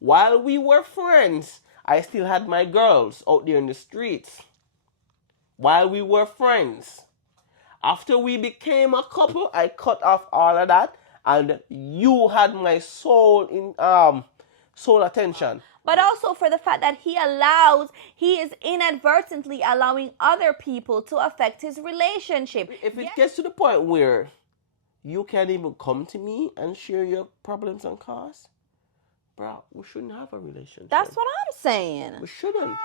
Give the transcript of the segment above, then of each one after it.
While we were friends, I still had my girls out there in the streets. While we were friends. After we became a couple, I cut off all of that, and you had my soul attention. But also for the fact that he is inadvertently allowing other people to affect his relationship. If it gets to the point where you can't even come to me and share your problems and cause, bro, we shouldn't have a relationship. That's what I'm saying. We shouldn't.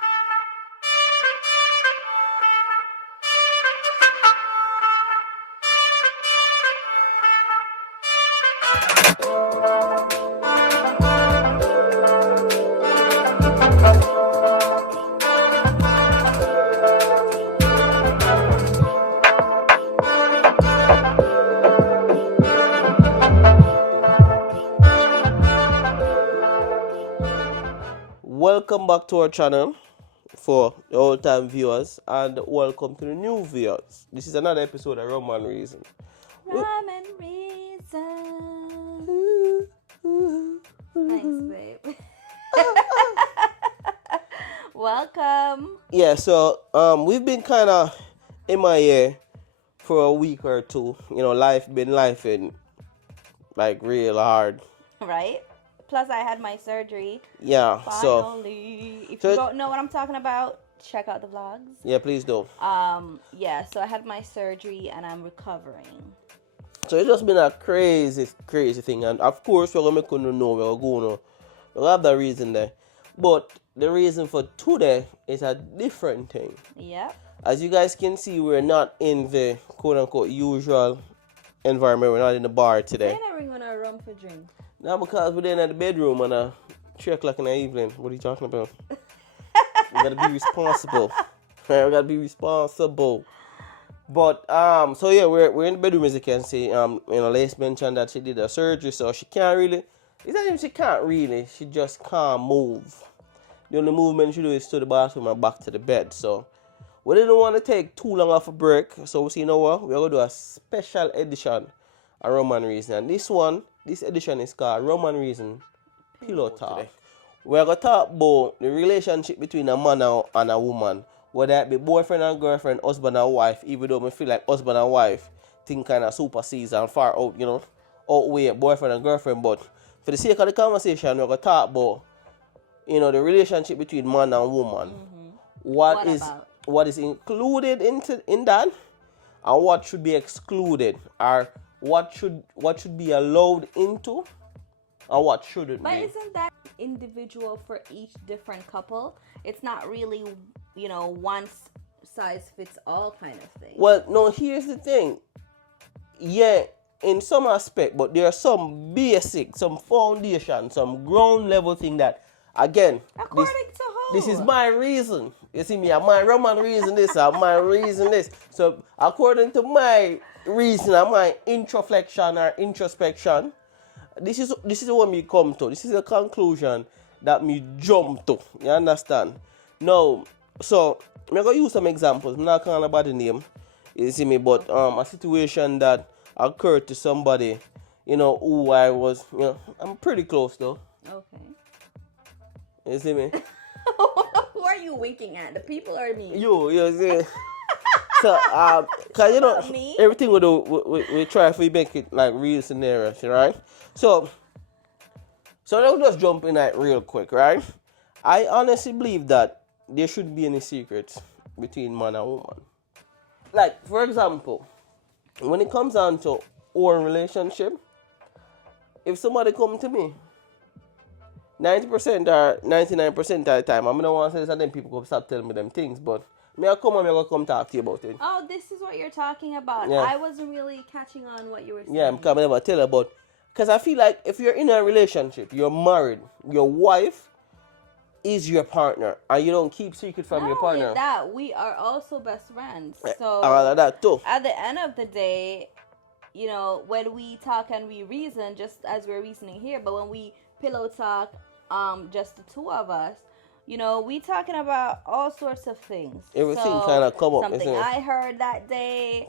Welcome back to our channel for the old time viewers, and welcome to the new viewers. This is another episode of Rum and Reason. Rhyme and reason. Thanks, babe. Welcome. Yeah, so we've been kind of MIA for a week or two. You know, life been lifing like real hard. Right? Plus, I had my surgery. Yeah, Finally. If you don't know what I'm talking about, check out the vlogs. Yeah, please do. Yeah, so I had my surgery and I'm recovering. So it's just been a crazy thing, and of course we're gonna make you know we'll have the reason there. But the reason for today is a different thing. Yep. As you guys can see, we're not in the quote unquote usual environment. We're not in the bar today. Say that we're gonna run for drink. No, because we're in the bedroom and 3 o'clock in the evening. What are you talking about? We gotta be responsible. We gotta be responsible. But so yeah, we're in the bedroom, as you can see. Lace mentioned that she did a surgery, so she can't really. It's not even she can't really. She just can't move. The only movement she do is to the bathroom and back to the bed. So we didn't want to take too long off a break. So we see, you know what? We're gonna do a special edition of Rum and Reason, and this edition is called Rum and Reason Pillow Talk. We're going to talk about the relationship between a man and a woman. Whether it be boyfriend and girlfriend, husband and wife, even though I feel like husband and wife thing kind of supersedes and far out, outweigh boyfriend and girlfriend. But for the sake of the conversation, we're going to talk about, the relationship between man and woman. Mm-hmm. What is included in that, and what should be excluded, or what should be allowed into and what shouldn't but be. Isn't that individual for each different couple? It's not really, one size fits all kind of thing. Well, no, here's the thing. Yeah, in some aspect, but there are some basic, some foundation, some ground level thing that, again, according to who? This is my reason. You see me, my Roman reason this, my reason this. So according to my reason, my introflexion or introspection, this is what me come to. This is the conclusion that me jump to. You understand? Now, so I'm gonna use some examples. I'm not calling about the name. You see me, but a situation that occurred to somebody, who I was, I'm pretty close though. Okay. You see me? Who are you winking at? The people or me? You see. So, cause me? everything we do, we try to make it like real scenarios, right? So let's just jump in that real quick, right? I honestly believe that there shouldn't be any secrets between man and woman. Like, for example, when it comes down to our relationship, if somebody come to me, 90% or 99% of the time, I'm gonna want to say that then people come stop telling me them things, but I come talk to you about it. Oh, this is what you're talking about. Yeah. I wasn't really catching on what you were saying. Yeah, I'm coming about tell you about, because I feel like if you're in a relationship, you're married, your wife is your partner, and you don't keep secret from your partner. Not only that, we are also best friends. So all of that too. At the end of the day, when we talk and we reason, just as we're reasoning here, but when we pillow talk, just the two of us, we talking about all sorts of things. Everything kind of come up. Something I heard that day,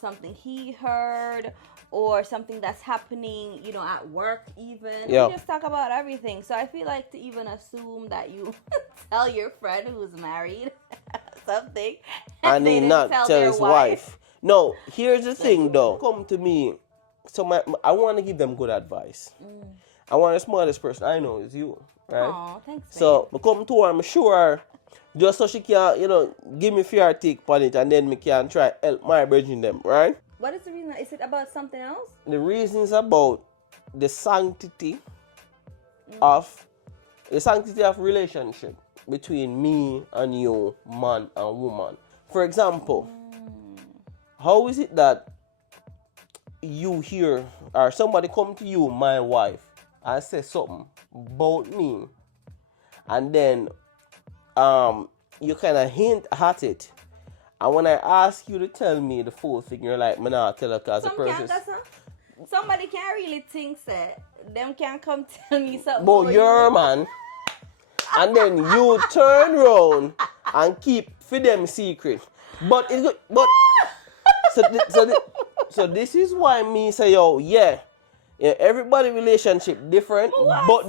something he heard, or something that's happening, you know, at work even. Yeah. We just talk about everything. So I feel like to even assume that you tell your friend who's married something and they he didn't not tell tell their his wife. No, here's the thing though. Come to me. So I want to give them good advice. I want the smartest person I know is you, right? Aw, thanks, So I come to her, I'm sure, just so she can, you know, give me fair take on it, and then me can try help my bridging them, right? What is the reason? Is it about something else? The reason is about the sanctity of relationship between me and you, man and woman. For example, how is it that you hear or somebody come to you, my wife, and say something about me, and then you kind of hint at it, and when I ask you to tell me the full thing, you're like, me not tell her because the person. Somebody can't really think that. Them can't come tell me something. But you're man, and then you turn around and keep for them secret. But so this is why me say, yo, yeah, everybody relationship different, but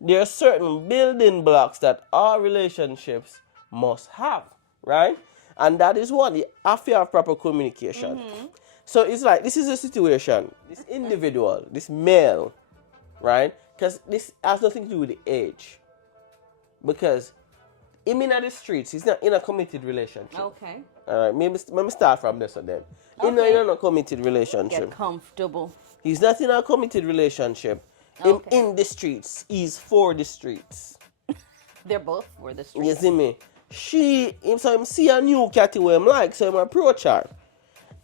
there are certain building blocks that all relationships must have, right? And that is what the affair of proper communication. So it's like, this is a situation, this individual, this male, right? Because this has nothing to do with the age. Because him in the streets, he's not in a committed relationship. Okay. All right, maybe start from this one then. Okay. He's not in a committed relationship. Get comfortable. He's not in a committed relationship. Okay. In the streets, he's for the streets. They're both for the streets. You see me? So him see a new catty where him like, so him approach her.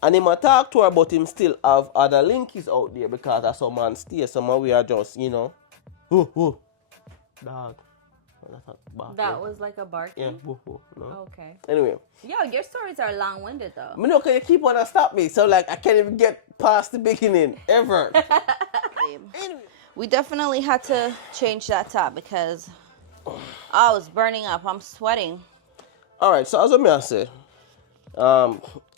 And him a talk to her, but him still have other linkies out there because that's some man stay. Some we are just, you know, dog. That was like a bark. Yeah, no. Okay. Anyway. Yo, your stories are long-winded though. Me know, can you keep on and stop me? So like I can't even get past the beginning ever. We definitely had to change that top because I was burning up. I'm sweating. All right. So as I say,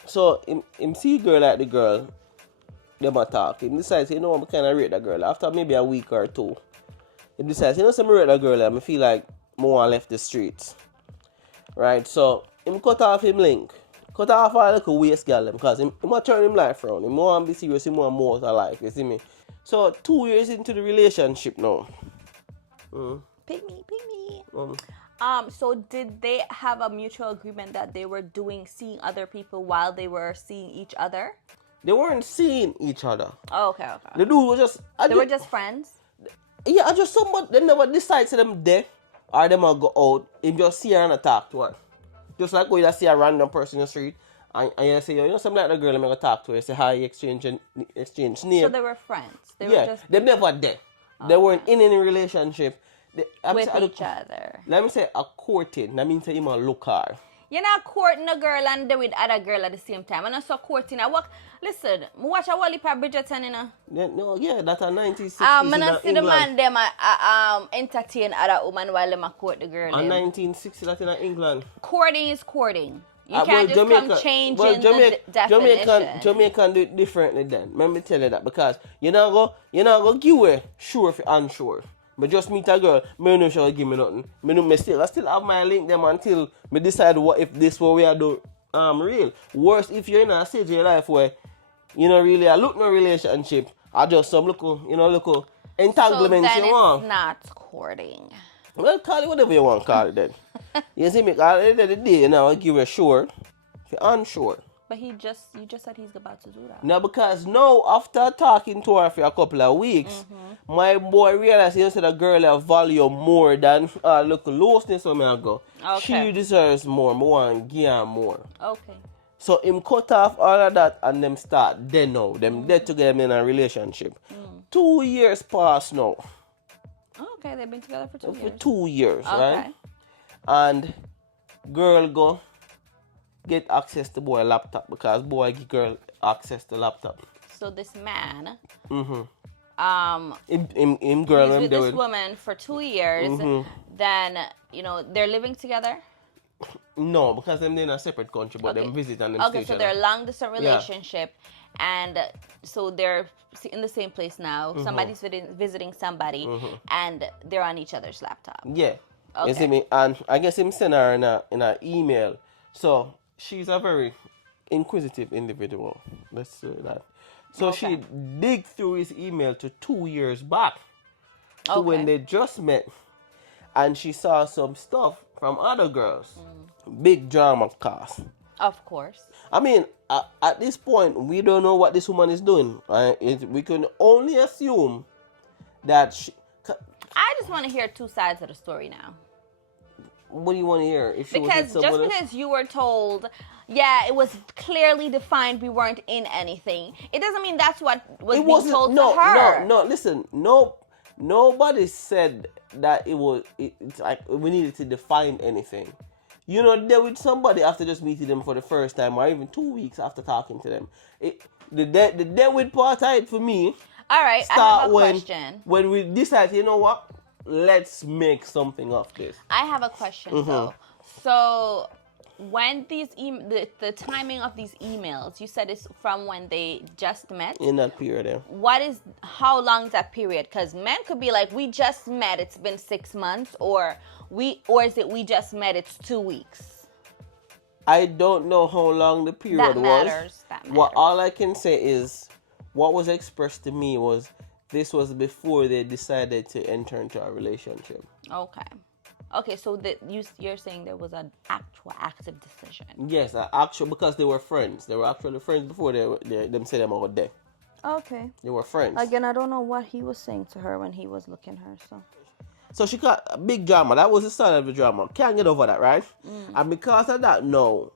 so him see girl like the girl, them a talk. Him decides, you know, I'm kind of rate that girl after maybe a week or two. Him decides, you know, some rate that girl, I feel like more left the streets, right? So him cut off him link, cut off all little waste girl because him want turn him life around. Him want to be serious. Him want more of life. You see me? So 2 years into the relationship now. Pick me. So did they have a mutual agreement that they were seeing other people while they were seeing each other? They weren't seeing each other. Oh, okay. The dude was just. They were just friends. Yeah, I just somebody they never decide to them there or them will go out and just see her and talk to her. Just like when you see a random person in the street and you say, you know, something like the girl I'm gonna talk to her, you say hi, exchange name. So they were friends. They were just they never there. They weren't in any relationship. With each other. Let me say a courting. That means say him a look her. You're not courting a girl and with other girl at the same time. I'm not so courting. Listen, I watch a whole heap of Bridgerton, you know. That's a 1960s I'm not see the man them entertain other woman while them court the girl. A 1960s that in England. Courting is courting. You can't just come changing the definition. Jamaican do it differently then. Let me tell you that because you're not go give away sure if you're unsure. But just meet a girl, me no sure give me nothing. I still have my link them until me decide what if this what we are do real. Worse if you're in a stage of your life where you know really I look no relationship, I just some local entanglement so then you want. It's not courting. Well, call it whatever you want to call it then. You see me, at the end of the day, you know, I give you a sure, if you're unsure. But you just said he's about to do that. No, because now, after talking to her for a couple of weeks, my boy realized he said a girl have value more than look looseness or me I go. Okay. She deserves more. I want to give her more. Okay. So him cut off all of that and them start then now. Them dead together in a relationship. 2 years past now. Okay, they've been together for 2 years. For 2 years, Okay. right? And girl go get access to boy laptop because boy give girl access to laptop. So this man, him he's girl with this woman for 2 years. Then they're living together. No, because them in a separate country, but them visit and them stay Okay, each so other. they're a long distance relationship, and so they're in the same place now. Somebody's visiting somebody, and they're on each other's laptop. Yeah. You Okay. see me? And I guess him send her in a email. So she's a very inquisitive individual. Let's say that. So she dig through his email to 2 years back to when they just met, and she saw some stuff from other girls. Big drama cast. Of course. I mean, at this point, we don't know what this woman is doing. We can only assume that I just want to hear two sides of the story now. What do you want to hear? If she Because just because you were told, yeah, it was clearly defined, we weren't in anything, it doesn't mean that's what was being told to her. No, listen, nobody said that it was. It's like we needed to define anything. You know, they're with somebody after just meeting them for the first time, or even 2 weeks after talking to them. The dead with part of it for me. All right, I have a question. When we decide, you know what, let's make something of this. I have a question though. So when the timing of these emails, you said it's from when they just met. In that period, yeah. How long is that period? Because men could be like, we just met, it's been 6 months, or is it we just met, it's 2 weeks? I don't know how long the period was. That matters. What all I can say is, what was expressed to me was this was before they decided to enter into a relationship. Okay, so you're saying there was an actual active decision. Yes, actual, because they were friends. They were actually friends before them said them out there. Okay. They were friends. Again, I don't know what he was saying to her when he was looking her, So she got a big drama. That was the start of the drama. Can't get over that, right? And because of that, no.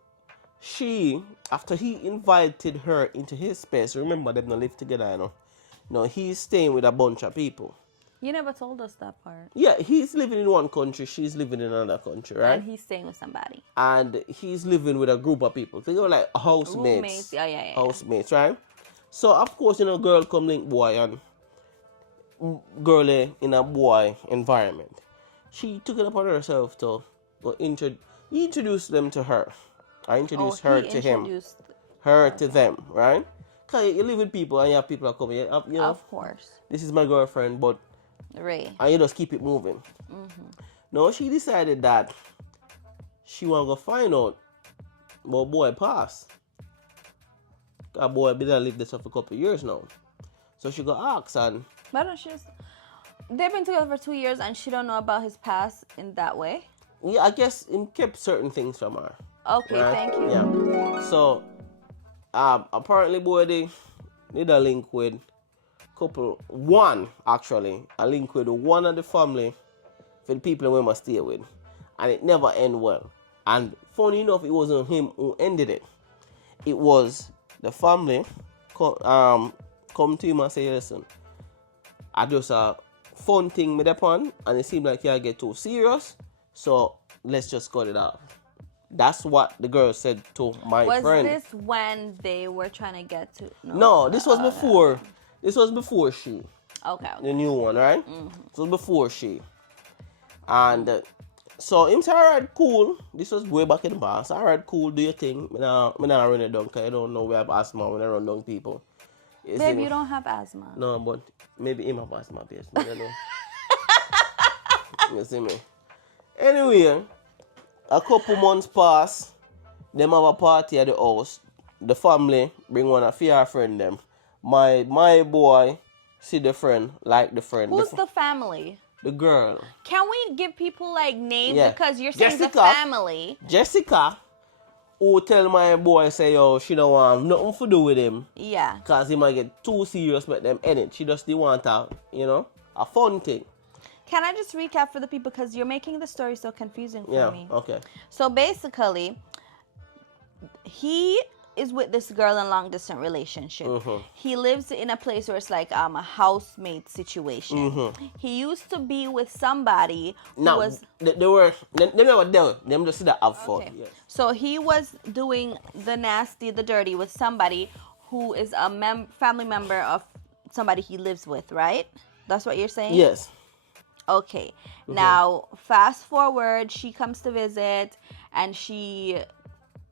After he invited her into his space, remember them not live together, you know. No, he's staying with a bunch of people. You never told us that part. Yeah, he's living in one country, she's living in another country, right? And he's staying with somebody. And he's living with a group of people. So you're like housemates. Roommates, yeah. Housemates, right? So of course, you know, girl come link boy and girl in a boy environment. She took it upon herself to introduce them to her. I introduced her to him. Her to them, right? Because you live with people and you have people that come here. You know, of course. This is my girlfriend, but Ray. And you just keep it moving. No, she decided that she want to go find out about boy past. That boy been there live this for a couple of years now. So she got asked and... Why don't she just... They've been together for 2 years and she don't know about his past in that way? Yeah, I guess he kept certain things from her. Okay, right? Thank you. Yeah. So, apparently boy, they need a link with a link with one of the family for the people we must stay with. And it never end well. And funny enough, it wasn't him who ended it. It was the family come to him and say, listen, I just a fun thing with upon, and it seemed like you get too serious, so let's just cut it off. That's what the girl said to my friend. Was this when they were trying to get to... No, this was before. This was before she. Okay. The new one, right? This was before she. And so him said, alright, cool. This was way back in the past. Alright, cool, do your thing. I not run it down because I don't know we have asthma when I run down people. Babe, you don't have asthma. No, but maybe him have asthma, bitch. I don't know. You see me? Anyway, a couple months pass. Them have a party at the house. The family bring one of their friend them. My boy see the friend, like the friend. Who's the family? The girl. Can we give people like names? Yeah. Because you're saying the family. Jessica, who tell my boy say, yo, she don't want nothing to do with him. Yeah. Because he might get too serious with them in it. She just didn't want a fun thing. Can I just recap for the people? Because you're making the story so confusing for me. Yeah, okay. So basically, he is with this girl in a long-distance relationship. He lives in a place where it's like a housemate situation. He used to be with somebody who was... They never there. Them just that have fun. Okay. Yes. So he was doing the nasty, the dirty with somebody who is a family member of somebody he lives with, right? That's what you're saying? Yes. Okay. Now, fast forward, she comes to visit, and she.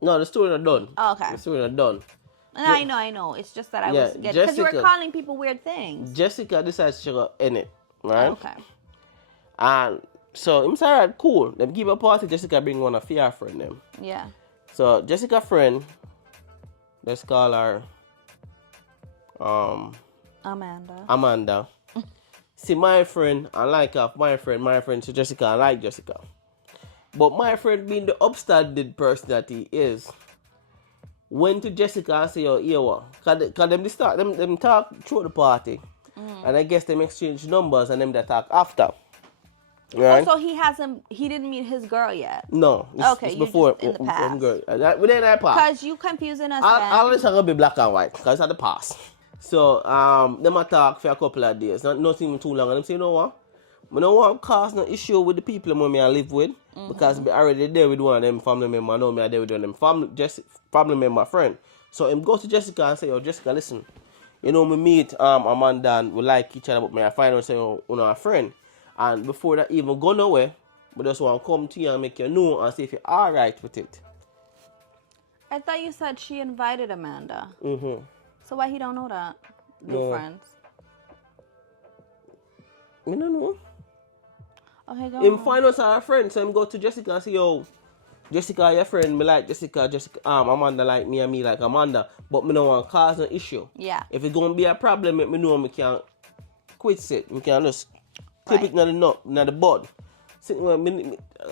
No, the story not done. Oh, okay. The story not done. And I know. It's just that I Yeah, was getting because you were Jessica- calling people weird things. Jessica decides she go in it, right? Okay. And so I'm sorry, cool. Them give a party. Jessica bring one of her friend them. Yeah. So Jessica friend, let's call her Amanda. See my friend, I like her. My friend. So Jessica, I like Jessica. But my friend being the upstanding person that he is, went to Jessica and say, yo, here what? Cause them talk through the party. And I guess them exchange numbers and them that talk after. Right? Oh, so he didn't meet his girl yet. No. Okay, it's you before just in the past. Within that past. Because you confusing us. All this are gonna be black and white because it's at the past. So them talk for a couple of days, nothing too long, and them say, you know what? I don't want to cause no issue with the people I live with because I already there with one of them family member. I know me I there with one of them family member friend. So him go to Jessica and say, yo, Jessica, listen, you know me meet Amanda and we like each other, but I find out say you know a friend. And before that even go nowhere, but just want to come to you and make you know and see if you're alright with it. I thought you said she invited Amanda. Mm-hmm. So why he don't know that? New No. friends. I don't know. Okay, go Him on. find out our friend, so him go to Jessica and say, yo, Jessica, your friend, me like Jessica, Amanda like me and me like Amanda, but me don't want to cause an issue. Yeah. If it's going to be a problem, make me know me can quit it. Me can just clip it in the bud.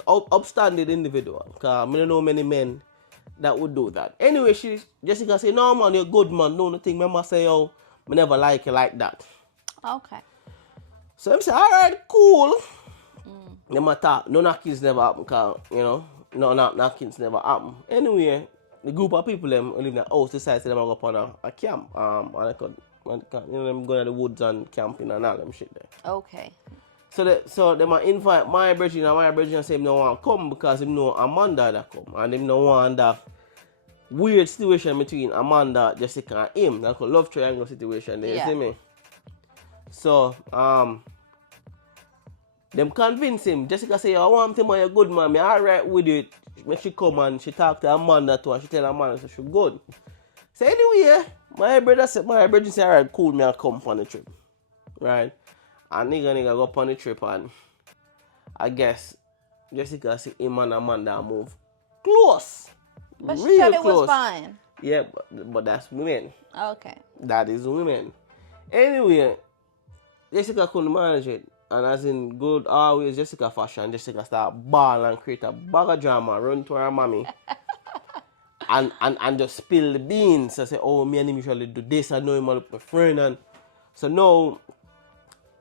Upstanding individual, because I don't know many men that would do that. Anyway, Jessica say, no man, you're good man, no nothing. Me must say, yo, me never like you like that. Okay. So I say, alright, cool. Them talk, no knockings never happen, cause you know, no knockings never happen. Anyway, the group of people them live in the house decide them go up on a camp. And I could, you know, them going to the woods and camping and all them shit there. Okay. So them invite my brethren and my brethren say them don't want to come because them know Amanda that come and them don't want that weird situation between Amanda, Jessica and him. Like a love triangle situation there, you see me? So them convince him. Jessica say, I want him, you're good man, me alright with it. When she come and she talk to Amanda too and she tell Amanda so she good. So anyway, my brother say, alright, cool, me I come on the trip. Right? And nigga go on the trip and I guess Jessica see him and Amanda move close. But she real said it close. was fine. Yeah, but that's women. Okay. That is women. Anyway, Jessica couldn't manage it. And as in good always Jessica fashion, Jessica start ball and create a bag of drama, run to her mommy. and just spill the beans. I say, oh, me and him usually do this, I know him all my friend. And so now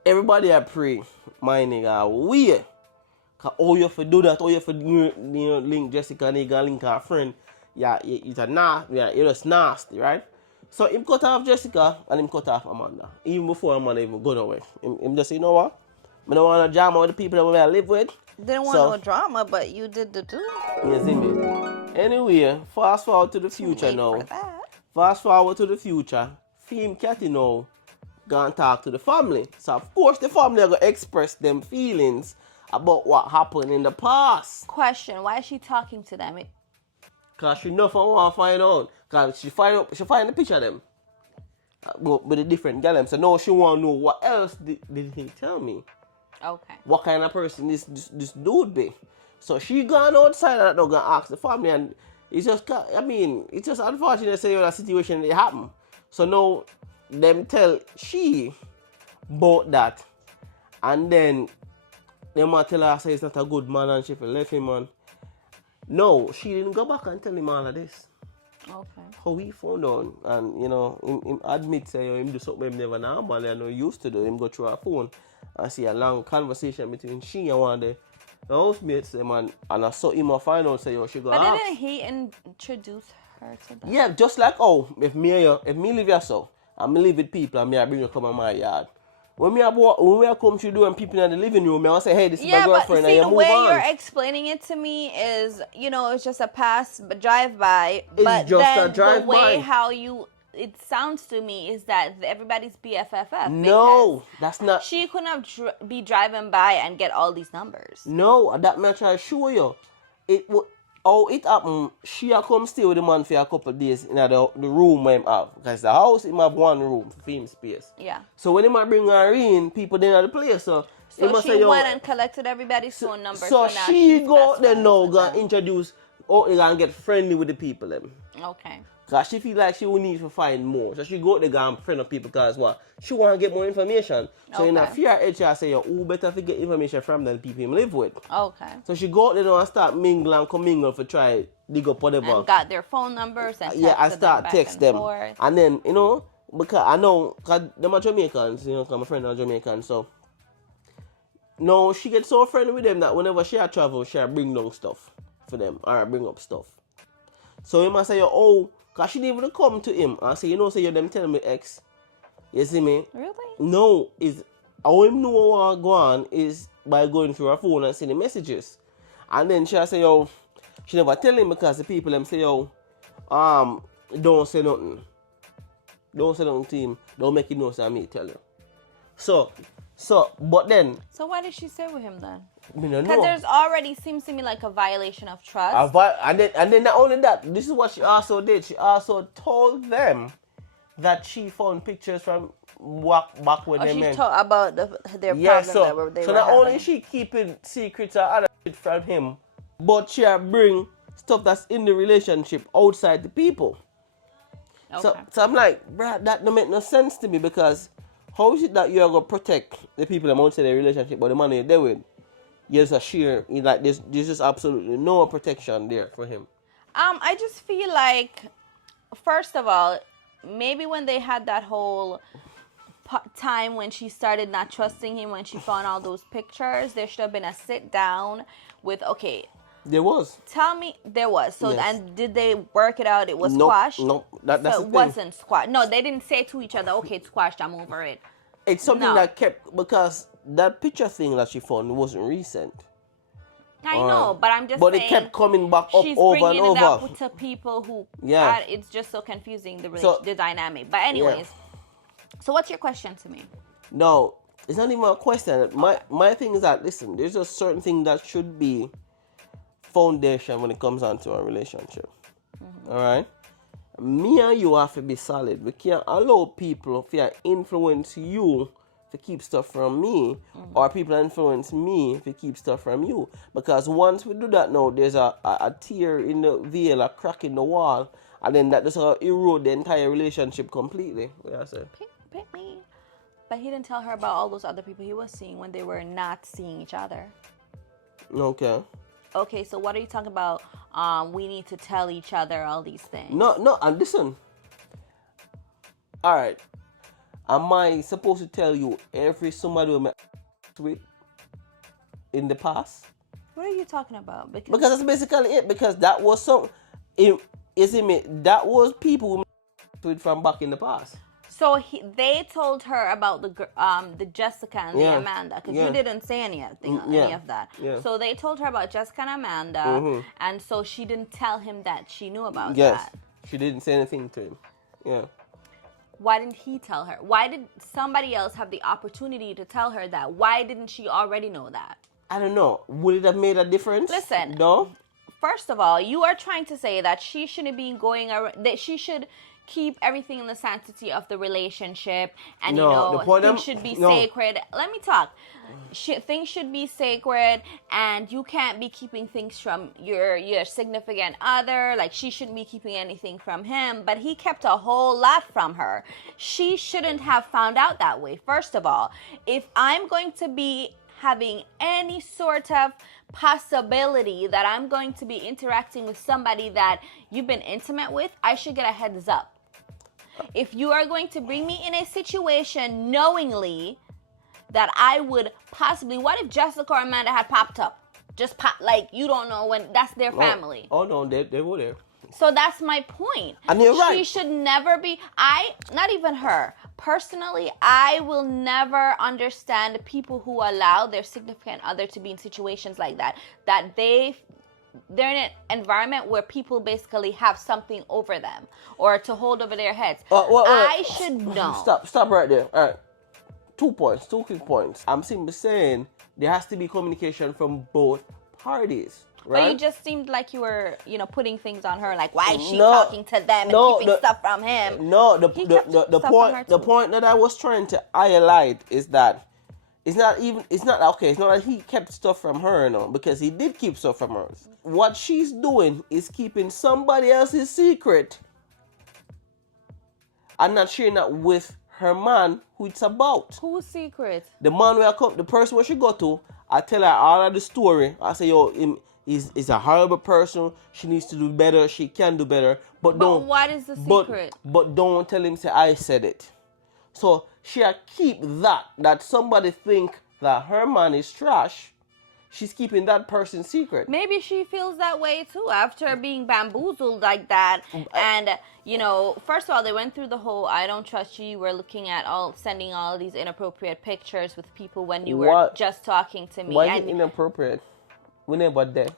everybody I pray, my nigga, we. Cause all you have to do that, all you have to link Jessica nigga, link her friend. Yeah, it's just nasty, right? So him cut off Jessica and him cut off Amanda. Even before Amanda even go away. Him just say, you know what? I don't want to drama with the people that I live with. Didn't want no drama, but you did the do. You see me? Anyway, fast forward to the future Wait now. for that. Fast forward to the future. Fame Catty now gonna talk to the family. So of course the family are gonna express them feelings about what happened in the past. Question: why is she talking to them? Cause she know for want to find out. Cause she find the picture of them. With the different girls. So now she want to know what else did he tell me. Okay. What kind of person this dude be. So she gone outside and gonna ask the family, and it's just unfortunate to say that situation that happened. So now them tell she about that, and then them might tell her say he's not a good man and she left him on. No, she didn't go back and tell him all of this. Okay. How he found out, and you know, him admit say him do something him never normally and no used to do. Him go through her phone and see a long conversation between she and one of the housemates them, and I saw him find out say she go But ask. didn't he introduce her to them? Yeah, just like if me live here so and me live with people and me I bring you come in my yard. When we come to do and people in the living room, I say, hey, this is my girlfriend, but and see, you the move way on. you're explaining it to me is, it's just a drive-by. It's But just then a drive-by. the way how it sounds to me is that everybody's BFFF. No, that's not. She couldn't be driving by and get all these numbers. No, that man try to show you. how it happened, she a come stay with the man for a couple of days in the room where him have. Because the house, him have one room for him space. Yeah. So when him a bring her in, people then at the place. So she went and collected everybody's phone number. So now she she's go best there friends now, with gonna them. introduce, and get friendly with the people them. Okay. Because she feel like she will need to find more. So she go there and friend of people because what? She want to get more information. So in a fear edge, I say, who better to get information from than people him live with. Okay. So she go out there now and start mingle and commingle for try dig up whatever. And got their phone numbers and I start text them. And then, because I know, because them are Jamaicans, because my friend are Jamaican, so no, she gets so friendly with them that whenever she travel, she bring down stuff for them, or bring up stuff. So he must say, because she didn't even come to him and say, say you them tell me ex. You see me? Really? No, is how him know what go on is by going through her phone and sending messages. And then she say, she never tell him because the people them say, don't say nothing. Don't say nothing to him. Don't make it know say me tell you. But then. So why did she stay with him then? Because there's already seems to me like a violation of trust. And then not only that, this is what she also did. She also told them that she found pictures from back when they met. She talked about their problem that they were so not having. only she keeping secrets or other shit from him, but she bring stuff that's in the relationship outside the people. Okay. So I'm like, bruh, that don't make no sense to me because how is it that you're gonna protect the people that outside the relationship but the man you're there with? Yes, a sheer like there's just absolutely no protection there for him. I just feel like, first of all, maybe when they had that whole time when she started not trusting him, when she found all those pictures, there should have been a sit down with, okay. There was. Tell me, there was. So, yes. And did they work it out? It was squashed? No, that's so the it thing. wasn't squashed. No, they didn't say to each other, okay, it's squashed, I'm over it. It's something that kept, because that picture thing that she found wasn't recent. I know, but I'm just saying. But it kept coming back up she's over and bringing it over. up to people who, it's just so confusing, the dynamic. But anyways, so what's your question to me? No, it's not even a question. My thing is that, listen, there's a certain thing that should be foundation when it comes on to a relationship. Mm-hmm. All right? Me and you have to be solid. We can't allow people to influence you to keep stuff from me, or people influence me to keep stuff from you. Because once we do that now, there's a tear in the veil, a crack in the wall, and then that just erode the entire relationship completely. What I say? Pick me. But he didn't tell her about all those other people he was seeing when they were not seeing each other. Okay, so what are you talking about? We need to tell each other all these things. No, and listen. All right. Am I supposed to tell you every somebody who met with in the past? What are you talking about? Because that's basically it. Because that was that was people who met with from back in the past. So they told her about the Jessica and the Amanda, because you didn't say any of that. Yeah. So they told her about Jessica and Amanda, and so she didn't tell him that she knew about that. Yes, she didn't say anything to him. Yeah. Why didn't he tell her? Why did somebody else have the opportunity to tell her that? Why didn't she already know that? I don't know. Would it have made a difference? Listen. No. First of all, you are trying to say that she shouldn't be going around, that she should keep everything in the sanctity of the relationship, and things should be sacred. Let me talk. Things should be sacred, and you can't be keeping things from your significant other. Like, she shouldn't be keeping anything from him, but he kept a whole lot from her. She shouldn't have found out that way. First of all, if I'm going to be having any sort of possibility that I'm going to be interacting with somebody that you've been intimate with, I should get a heads up. If you are going to bring me in a situation knowingly that I would possibly, what if Jessica or Amanda had popped up? Just pop, like, you don't know when, that's their family. Oh no, they were there. So that's my point. And you're right. She should never be, not even her. Personally, I will never understand people who allow their significant other to be in situations like that. That they're in an environment where people basically have something over them or to hold over their heads. I should know. Stop right there. All right. 2 quick points. I'm simply saying there has to be communication from both parties. But right? you just seemed like you were, putting things on her. Like, why is she No, talking to them and no, keeping stuff from him? No, He kept stuff from her the too. point that I was trying to highlight is that it's not that he kept stuff from her, because he did keep stuff from her. What she's doing is keeping somebody else's secret and not sharing that with her man who it's about. Whose secret? The man where the person where she go to, I tell her all of the story. I say, yo, he's a horrible person. She needs to do better. She can do better. But what is the secret? But don't tell him say I said it. So she keep that somebody think that her man is trash. She's keeping that person's secret. Maybe she feels that way too after being bamboozled like that. And, first of all, they went through the whole I don't trust you. We're looking at sending all these inappropriate pictures with people when you were just talking to me. Why is it inappropriate? We never there.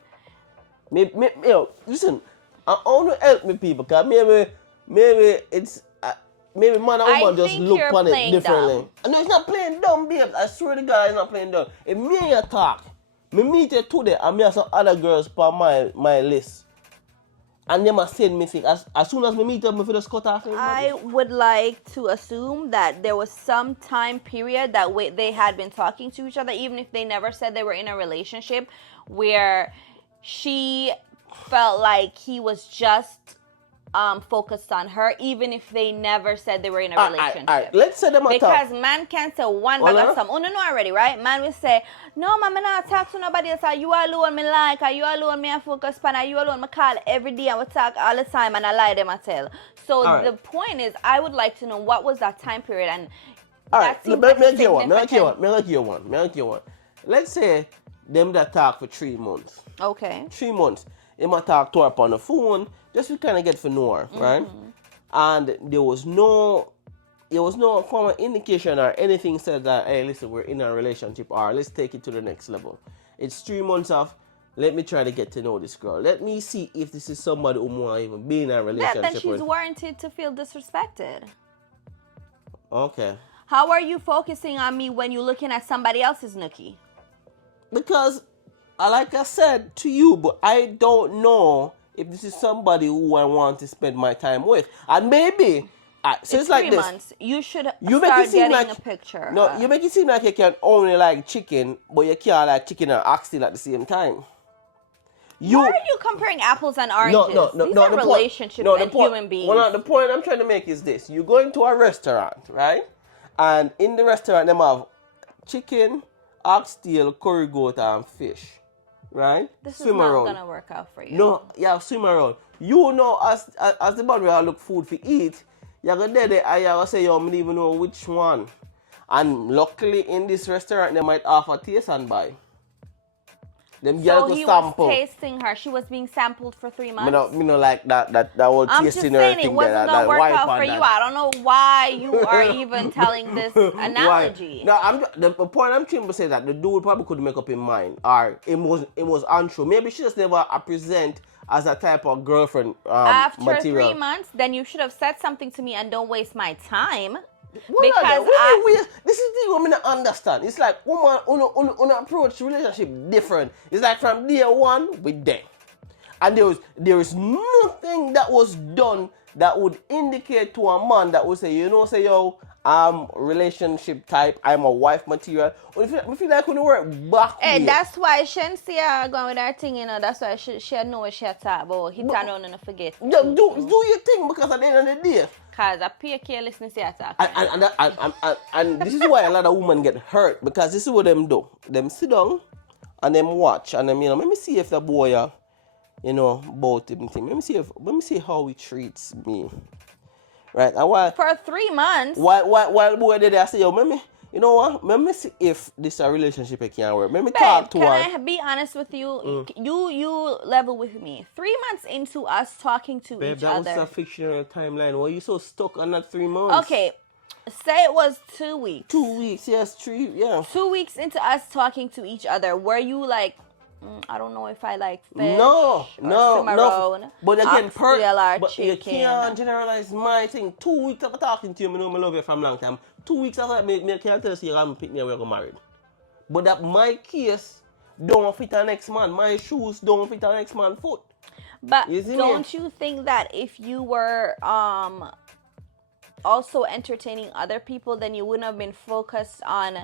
Listen, I want to help me people because maybe it's maybe man and woman just look on it differently. No, it's not playing dumb, babe. I swear to God, it's not playing dumb. If me and you talk, me meet you today and me have some other girls on my list. And them are send me things. As soon as me meet them, me just cut off everybody. I would like to assume that there was some time period that they had been talking to each other, even if they never said they were in a relationship, where she felt like he was just focused on her, even if they never said they were in a relationship. All right. Let's say them because man can't say one bag of something. Oh, no, already, right? Man will say, no, man, I not talk to nobody else. You alone me like, you alone me I focus on, you alone me call every day and we talk all the time and I lie them I tell. So the point is, I would like to know what was that time period and all right, make you one. Let's say them that talk for 3 months. Okay. 3 months. They might talk to her on the phone, just to kind of get to know her, right? And there was no form of indication or anything said that, hey, listen, we're in a relationship or let's take it to the next level. It's 3 months of, let me try to get to know this girl. Let me see if this is somebody who might even be in a relationship then she's warranted to feel disrespected. Okay. How are you focusing on me when you're looking at somebody else's nookie? Because, like I said to you, but I don't know if this is somebody who I want to spend my time with. And maybe, so it's like 3 this. months. You should start getting a picture. No, you make it seem like you can only like chicken, but you can't like chicken and oxtail at the same time. Why are you comparing apples and oranges? No. These are relationships and human beings. Well, the point I'm trying to make is this. You go into a restaurant, right? And in the restaurant, they have chicken, oxtail, curry goat, and fish. Right? This is not going to work out for you. No, yeah, swim around. You know, as the man where I look food for eat, you're going to there and you're going to say, yo, I don't even know which one. And luckily in this restaurant, they might offer taste and buy. Them so he was tasting her. She was being sampled for 3 months. Me no like that whole tasting her thing. It wasn't going to work out for you. I don't know why you are even telling this analogy. No, the point I'm trying to say that the dude probably couldn't make up his mind, or it was untrue. Maybe she just never present as a type of girlfriend After material. 3 months, then you should have said something to me and don't waste my time. Because this is the woman I understand. It's like woman on approach relationship different. It's like from day one with them, and there is nothing that was done that would indicate to a man that would say, yo, I'm relationship type, I'm a wife material. We feel like when we work back. Hey, that's why Shensia going with her thing, That's why she know what she talk about. He turn on and forget. Do your thing, because at the end of the day. Because I pay careless listening to your talk. And this is why a lot of women get hurt, because this is what them do. Them sit down and them watch and them, let me see if the boy, about him thing. Let me see how he treats me. Right, and while for 3 months. While boy did I say, yo, you know what? Let me see if this a relationship I can work. Let me talk to her. Can I be honest with you? You level with me. 3 months into us talking to each other. That was a fictional timeline. Why are you so stuck on that 3 months? Okay, say it was 2 weeks. 2 weeks, yes, 3, yeah. 2 weeks into us talking to each other, were you like, I don't know if I like fish no. But again, but you can't generalize my thing. 2 weeks after talking to you, I know I love you from a long time. 2 weeks after that, I can't tell you I'm pick me and we're going to marry. But that my case don't fit a next man. My shoes don't fit a next man's foot. But You see me? don't you think that if you were also entertaining other people, then you wouldn't have been focused on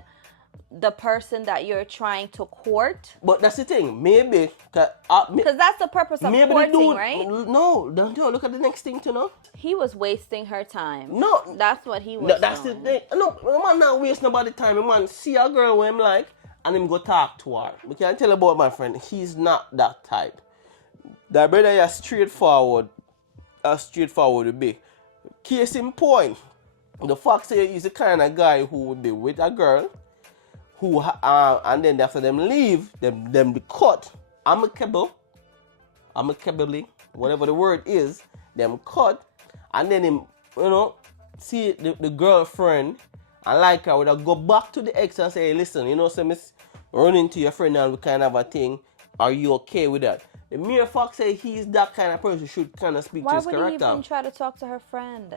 the person that you're trying to court? But that's the thing. Maybe Because that's the purpose of maybe courting, they do. right? No, don't you look at the next thing to know? He was wasting her time. No, That's what he was no, that's doing. the thing. No, the man not waste nobody time. The man see a girl who him like, and him go talk to her. We can tell about my friend. He's not that type. That brother is straightforward. As straightforward to be. Case in point, the fact say he's the kind of guy who would be with a girl, who and then after them leave, them be cut amicably, whatever the word is, them cut, and then him, see the girlfriend and like her would go back to the ex and say, hey, listen, so miss run into your friend and we kind of a thing. Are you okay with that? The mere fact say he's that kind of person should kind of speak to his Why character. would he even try to talk to her friend?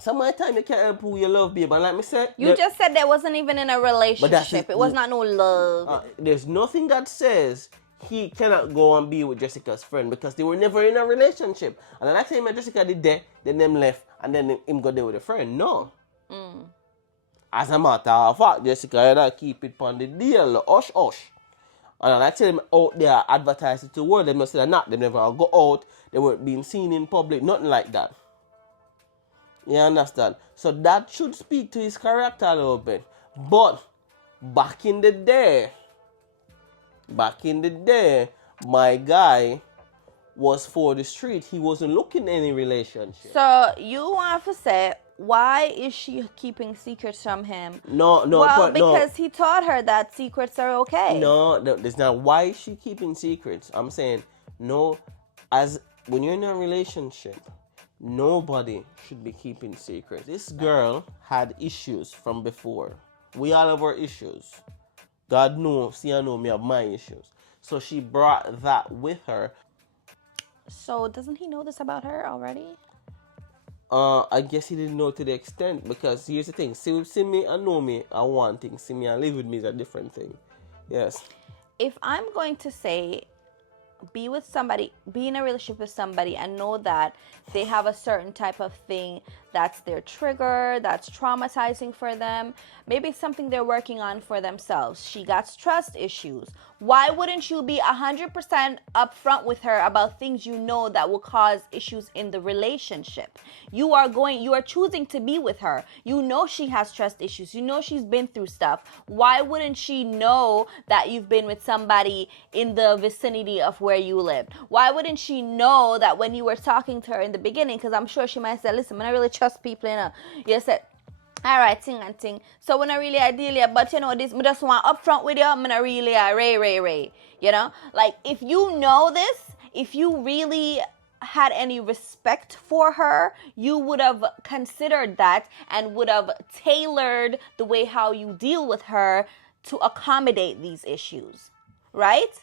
Some of the time you can't help who you love, babe. And like me said, You just said they wasn't even in a relationship. It was not no love. there's nothing that says he cannot go and be with Jessica's friend because they were never in a relationship. And the next time Jessica did that, then them left and then him got there with a friend. No. As a matter of fact, Jessica had to keep it on the deal. Hush, hush. And I tell them out there advertise it to the world. They must say not. They never go out. They weren't being seen in public. Nothing like that. You understand? So that should speak to his character a little bit. But back in the day, my guy was for the street. He wasn't looking any relationship. So you want to say, why is she keeping secrets from him? No, because he taught her that secrets are okay. No, that's not why is she keeping secrets. I'm saying no, as when you're in a relationship, nobody should be keeping secrets. This girl had issues from before. We all have our issues. God knows, see, I know me have my issues. So she brought that with her. So doesn't he know this about her already? I guess he didn't know to the extent because here's the thing. See me and know me are one thing. See me and live with me is a different thing. Yes. If I'm going to say be with somebody, be in a relationship with somebody and know that they have a certain type of thing that's their trigger, that's traumatizing for them, maybe it's something they're working on for themselves. She got trust issues. Why wouldn't you be 100% upfront with her about things you know that will cause issues in the relationship? You are choosing to be with her. You know she has trust issues. You know she's been through stuff. Why wouldn't she know that you've been with somebody in the vicinity of where you lived? Why wouldn't she know that when you were talking to her in the beginning? Because I'm sure she might say, listen, I don't really trust people, You said, all right, ting and ting. So when I really ideally, but this, I just want upfront with you. I'm gonna really ray. Like if you know this, if you really had any respect for her, you would have considered that and would have tailored the way how you deal with her to accommodate these issues, right?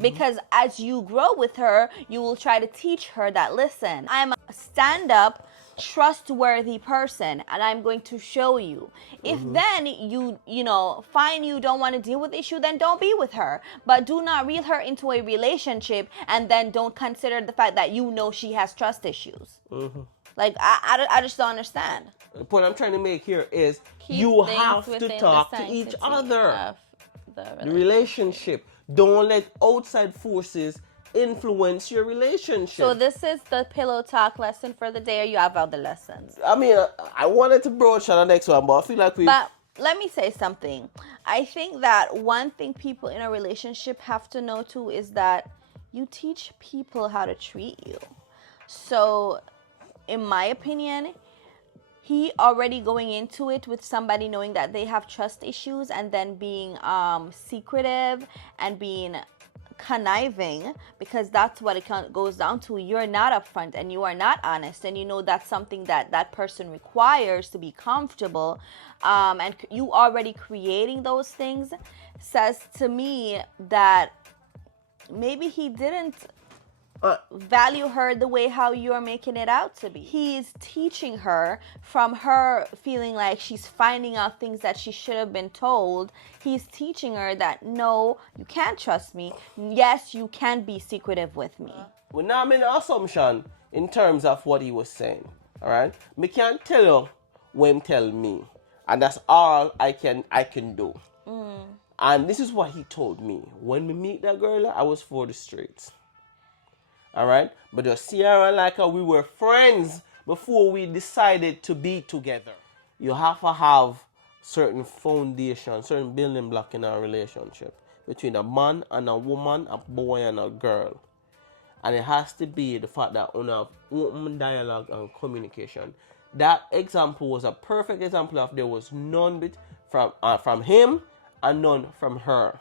Because as you grow with her, you will try to teach her that, listen, I'm a stand-up, trustworthy person and I'm going to show you. If then you find you don't want to deal with the issue, then don't be with her. But do not reel her into a relationship and then don't consider the fact that she has trust issues. Like I just don't understand. The point I'm trying to make here is you have to talk to each other. The relationship. Don't let outside forces influence your relationship. So this is the pillow talk lesson for the day, or you have other lessons? I mean, I wanted to broach on the next one, but I feel like But let me say something. I think that one thing people in a relationship have to know too is that you teach people how to treat you. So, in my opinion, he already going into it with somebody knowing that they have trust issues and then being secretive and being conniving, because that's what it goes down to. You're not upfront and you are not honest, and that's something that person requires to be comfortable, and you already creating those things says to me that maybe he didn't value her the way how you're making it out to be. He's teaching her from her feeling like she's finding out things that she should have been told. He's teaching her that no, you can't trust me. Yes, you can be secretive with me. Well, now I'm in an assumption in terms of what he was saying. All right, me can't tell you when tell me, and that's all I can do. And this is what he told me when we meet that girl. I was for the streets. All right, but just Sierra and like her, we were friends before we decided to be together. You have to have certain foundation, certain building block in a relationship between a man and a woman, a boy and a girl. And it has to be the fact that you have open dialogue and communication. That example was a perfect example of there was none from him and none from her.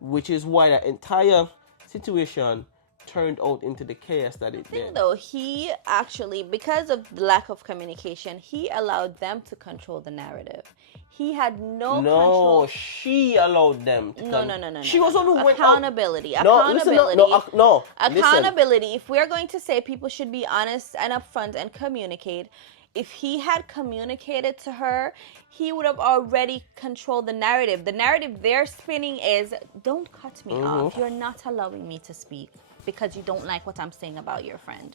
Which is why the entire situation turned out into the chaos that it did. Though he actually, because of the lack of communication, he allowed them to control the narrative. He had no control. No, she allowed them to No. She was the one who went out. Accountability. No. Accountability. If we're going to say people should be honest and upfront and communicate, if he had communicated to her, he would have already controlled the narrative. The narrative they're spinning is, don't cut me off. You're not allowing me to speak because you don't like what I'm saying about your friend.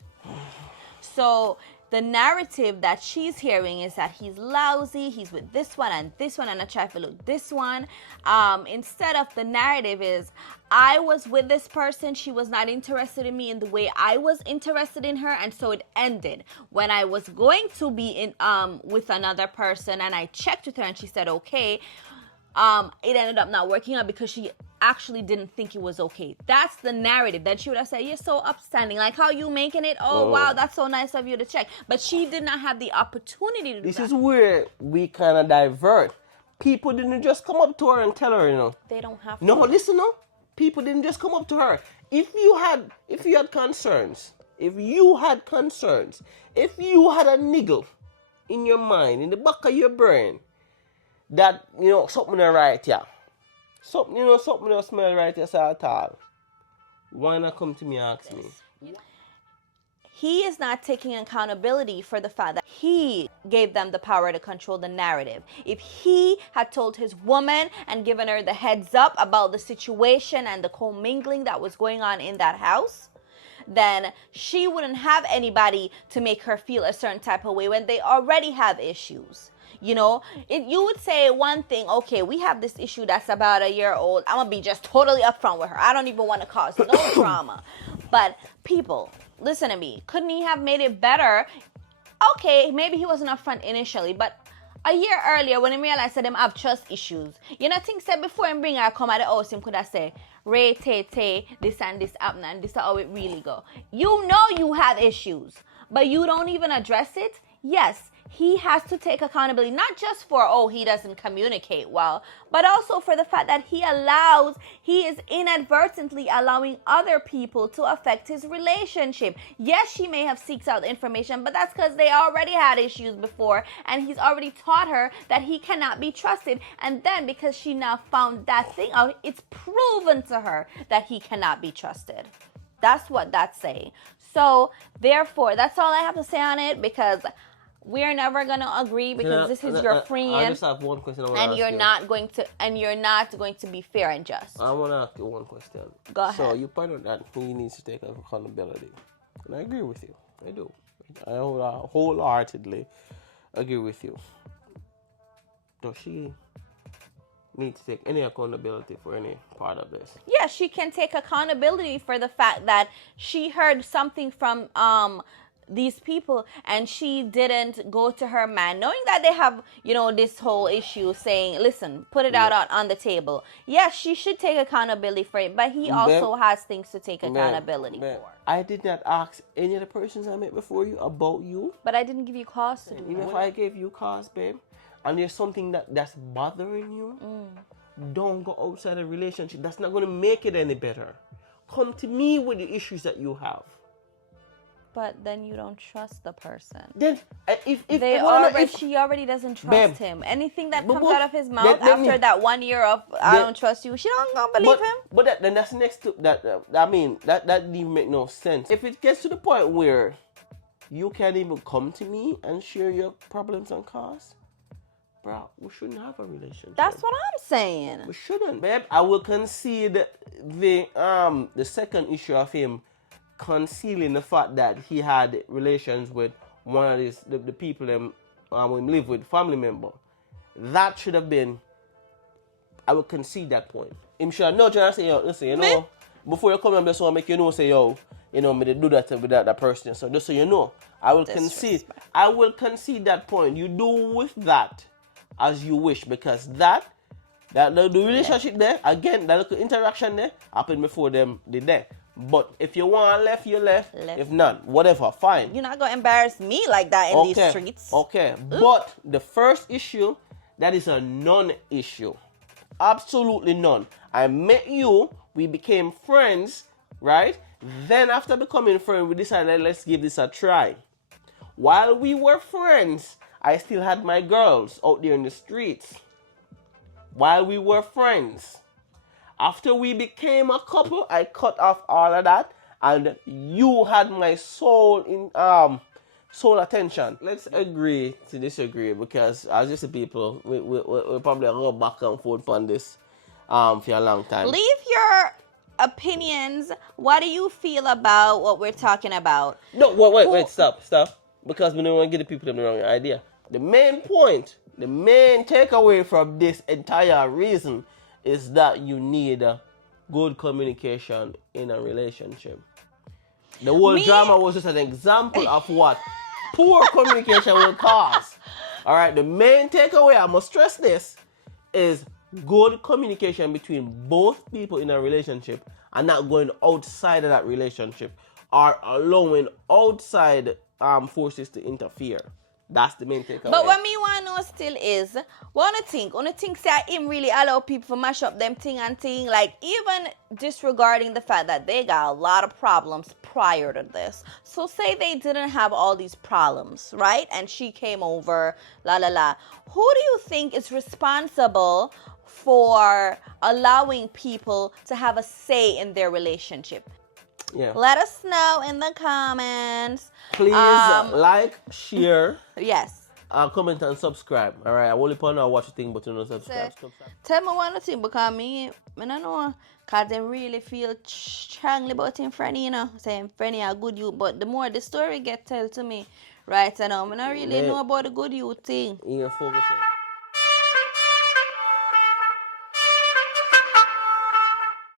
So the narrative that she's hearing is that he's lousy, he's with this one, and I try to look this one. Instead of the narrative is, I was with this person, she was not interested in me in the way I was interested in her, and so it ended. When I was going to be in with another person and I checked with her and she said okay, it ended up not working out because she actually didn't think it was okay. That's the narrative. Then she would have said, you're so upstanding, like how you making it, wow, that's so nice of you to check. But she did not have the opportunity to do that. This is where we kind of divert. People didn't just come up to her and tell her, They don't have to. No, listen, no. People didn't just come up to her. If you had concerns, if you had a niggle in your mind, in the back of your brain, that, something not right here. Something don't smell right here at all. Why not come to me and ask me? He is not taking accountability for the fact that he gave them the power to control the narrative. If he had told his woman and given her the heads up about the situation and the commingling that was going on in that house, then she wouldn't have anybody to make her feel a certain type of way when they already have issues. You would say one thing, okay, we have this issue that's about a year old. I'm going to be just totally upfront with her. I don't even want to cause no drama. But people, listen to me. Couldn't he have made it better? Okay, maybe he wasn't upfront initially, but a year earlier when he realized that him have trust issues, things said before him bring her come at the house, him could have said, Ray, this and this happen and this is how it really go. You know you have issues, but you don't even address it? Yes. He has to take accountability, not just for, he doesn't communicate well, but also for the fact that he is inadvertently allowing other people to affect his relationship. Yes, she may have seeked out information, but that's because they already had issues before, and he's already taught her that he cannot be trusted. And then because she now found that thing out, it's proven to her that he cannot be trusted. That's what that's saying. So, therefore, that's all I have to say on it, because we're never gonna agree, because this is your friend. I just have one question. And you're not going to be fair and just. I want to ask you one question. Go ahead. So you point out that he needs to take accountability, and I agree with you. I do. I wholeheartedly agree with you. Does she need to take any accountability for any part of this? Yeah, she can take accountability for the fact that she heard something from these people and she didn't go to her man, knowing that they have this whole issue, saying, listen, put it out on the table. Yes, she should take accountability for it, but he also has things to take accountability for. I did not ask any of the persons I met before you about you, but I didn't give you cause to do even that. if I gave you cause, babe, and there's something that's bothering you, don't go outside a relationship. That's not going to make it any better. Come to me with the issues that you have. But then you don't trust the person. Then if She already doesn't trust Babe. him. Anything that But- comes but- out of his mouth let me- after that 1 year of I Let- don't trust you, she don't gonna believe him. But then that's next to that. I mean, that didn't even make no sense. If it gets to the point where you can't even come to me and share your problems and costs, bro, we shouldn't have a relationship. That's what I'm saying. We shouldn't, babe. I will concede the second issue of him concealing the fact that he had relations with one of the people him live with, family member. That should have been. I would concede that point. Him should know, trying to say, yo, listen, you know, before you come and just want to make you know, say, yo, you know, me to do that with that person. So just so you know, I will concede. I will concede that point. You do with that as you wish, because the relationship there, again, that little interaction there happened before them did there. But if you want left, you left. If not, whatever, fine. You're not gonna embarrass me like that in these streets. Okay, but the first issue, that is a non-issue. Absolutely none. I met you, we became friends, right? Then after becoming friends, we decided, let's give this a try. While we were friends, I still had my girls out there in the streets. While we were friends. After we became a couple, I cut off all of that, and you had my sole attention. Let's agree to disagree, because as just the people, we're probably gonna go back and forth on this for a long time. Leave your opinions. What do you feel about what we're talking about? No, wait, stop. Because we don't want to give the people the wrong idea. The main point, the main takeaway from this entire reason is that you need good communication in a relationship. The whole drama was just an example of what poor communication will cause. All right, the main takeaway, I must stress this, is good communication between both people in a relationship and not going outside of that relationship or allowing outside forces to interfere. That's the main takeaway. But what me want to know still is, what you think say him really allow people to mash up them thing and thing, like even disregarding the fact that they got a lot of problems prior to this. So say they didn't have all these problems, right? And she came over, la la la. Who do you think is responsible for allowing people to have a say in their relationship? Yeah. Let us know in the comments. Please like, share, yes, comment and subscribe. All right, I will upon now watch the thing, but you don't subscribe. Tell me one thing, because I don't know, because they really feel strongly about him, Frenny, you know, saying Frenny a good youth, but the more the story get told to me, right, I know, I don't really know about the good youth thing. Yeah, focus on